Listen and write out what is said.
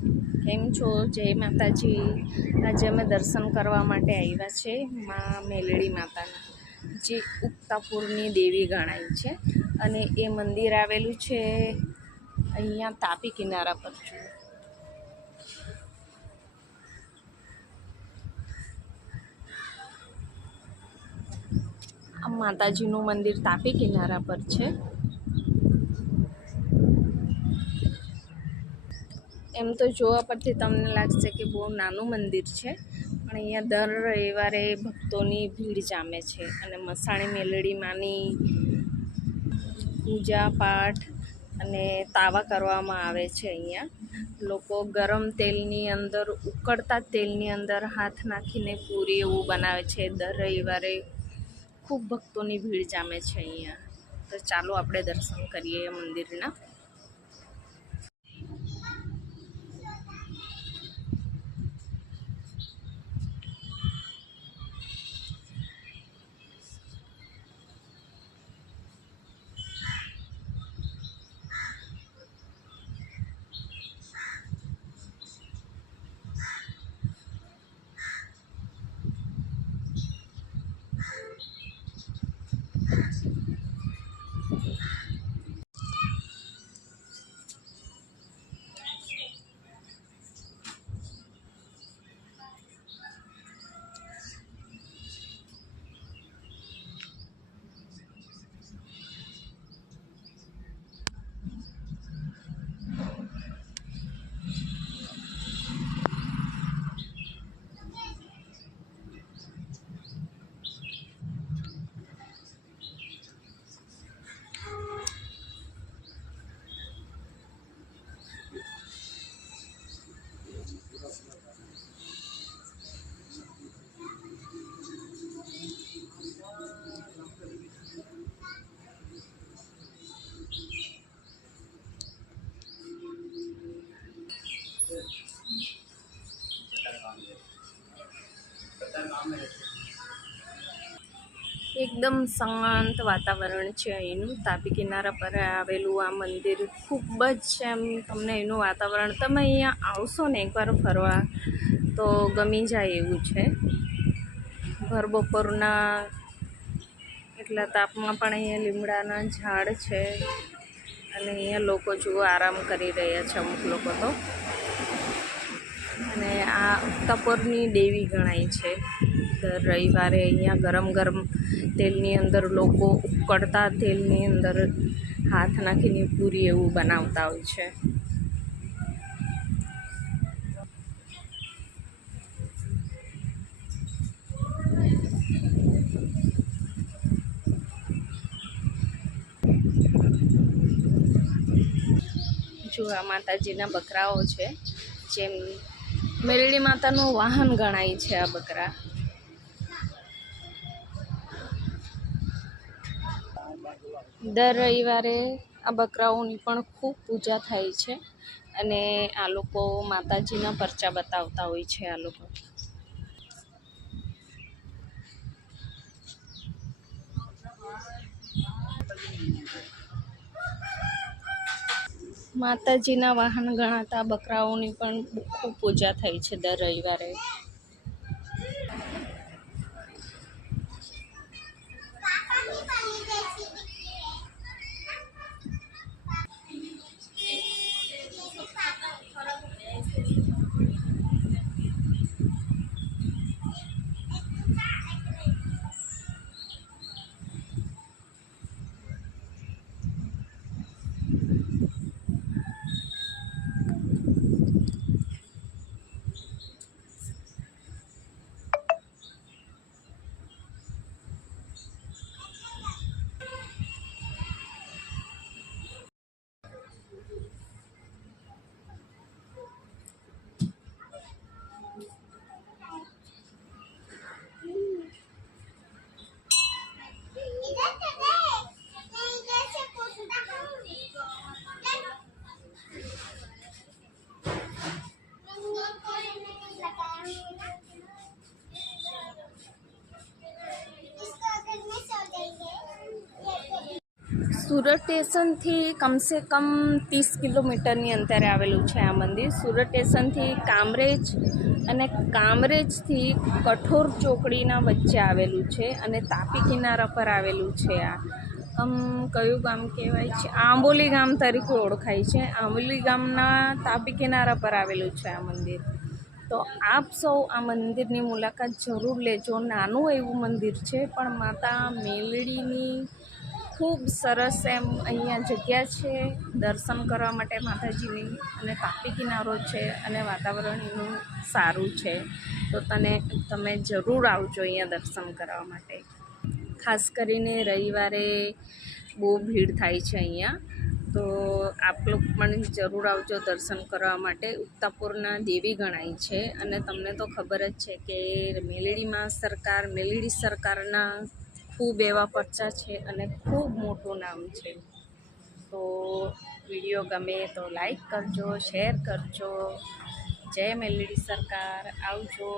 કેમ છો? જય માતાજી. આજે અમે દર્શન કરવા માટે આવ્યા છે માં મેલડી માતાના, જે ઉક્તાપુરની દેવી ગણાય છે. અને એ મંદિર આવેલું છે અહીંયા તાપી કિનારા પર છે. આ માતાજીનું મંદિર તાપી કિનારા પર છે. એમ તો જોવા પરથી તમને લાગશે કે બહુ નાનું મંદિર છે, પણ અહીંયા દર રવિવારે ભક્તોની ભીડ જામે છે. અને મસાણી મેલડી માની પૂજા પાઠ અને તાવા કરવામાં આવે છે. અહીંયા લોકો ગરમ તેલની અંદર, ઉકળતા તેલની અંદર હાથ નાખીને પૂરી એવું બનાવે છે. દર રવિવારે ખૂબ ભક્તોની ભીડ જામે છે અહીંયા. તો ચાલો આપણે દર્શન કરીએ મંદિરના. એકદમ શાંત વાતાવરણ છે અહીંનું. તાપી કિનારા પર આવેલું આ મંદિર ખૂબ જ એમ તમને એનું વાતાવરણ, તમે અહીંયા આવશો ને એકવાર ફરવા તો ગમી જાય એવું છે. ભર બપોરના એટલા તાપમાં પણ અહીંયા લીમડાના ઝાડ છે અને અહીંયા લોકો જુઓ આરામ કરી રહ્યા છે અમુક લોકો તો. અને આ ઉક્તાપુરની દેવી ગણાય છે. દર રવિવારે અહીંયા ગરમ ગરમ તેલની અંદર લોકો ઉકળતા તેલની અંદર હાથ નાખીને પૂરી એવું બનાવતા હોય છે. જો આ માતાજીના બકરાઓ છે, જેમ મેલડી માતાનું વાહન ગણાય છે આ બકરા. દર રવિવારે આ બકરાઓની પણ ખૂબ પૂજા થાય છે અને આ લોકો માતાજીના પરચા બતાવતા હોય છે. આ લોકો માતાજીના વાહન ગણાતા બકરાઓની પણ ખૂબ પૂજા થાય છે દર રવિવારે. સુરત સ્ટેશનથી કમસે કમ 30 કિલોમીટરની અંતરે આવેલું છે આ મંદિર. સુરત સ્ટેશનથી કામરેજ અને કામરેજથી કઠોર ચોકડીના વચ્ચે આવેલું છે અને તાપી કિનારા પર આવેલું છે. આ કયું ગામ કહેવાય છે? આંબોલી ગામ તરીકે ઓળખાય છે. આંબોલી ગામના તાપી કિનારા પર આવેલું છે આ મંદિર. તો આપ સૌ આ મંદિરની મુલાકાત જરૂર લેજો. નાનું એવું મંદિર છે પણ માતા મેલડીની ખૂબ સરસ એમ અહીંયા જગ્યા છે દર્શન કરવા માટે માતાજીની, અને તાપી કિનારો છે અને વાતાવરણ એનું સારું છે. તો તમે જરૂર આવજો અહીંયા દર્શન કરવા માટે. ખાસ કરીને રવિવારે બહુ ભીડ થાય છે અહીંયા, તો આપ લોકો પણ જરૂર આવજો દર્શન કરવા માટે. ઉક્તાપુરના દેવી ગણાય છે અને તમને તો ખબર જ છે કે મેલડી સરકારના ખૂબ એવા પરચા છે અને ખૂબ મોટું નામ છે. તો વિડીયો ગમે તો લાઈક કરજો, શેર કરજો. જય મેલડી સરકાર. આવજો.